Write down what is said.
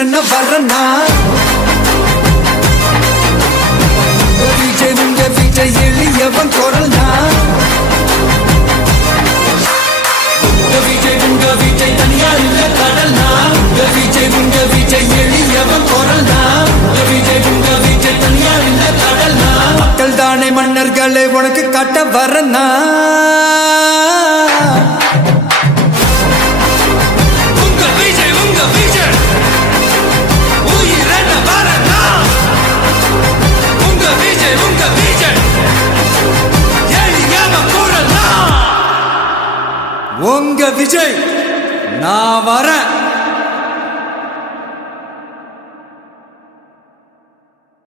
உயிரென்ன வரனா விஜய் உங்க விஜய் எளியவன் குரல்னா விஜய் உங்க விஜய் தனியா இல்ல கடல்னா விஜய் உங்க விஜய் எளியவன் குரல்னா விஜய் உங்க விஜய் தனியா இல்ல கடல்னா மக்கள் தானே மன்னர்களை உனக்கு காட்ட வரனா உங்க விஜய் நான் வரேன்.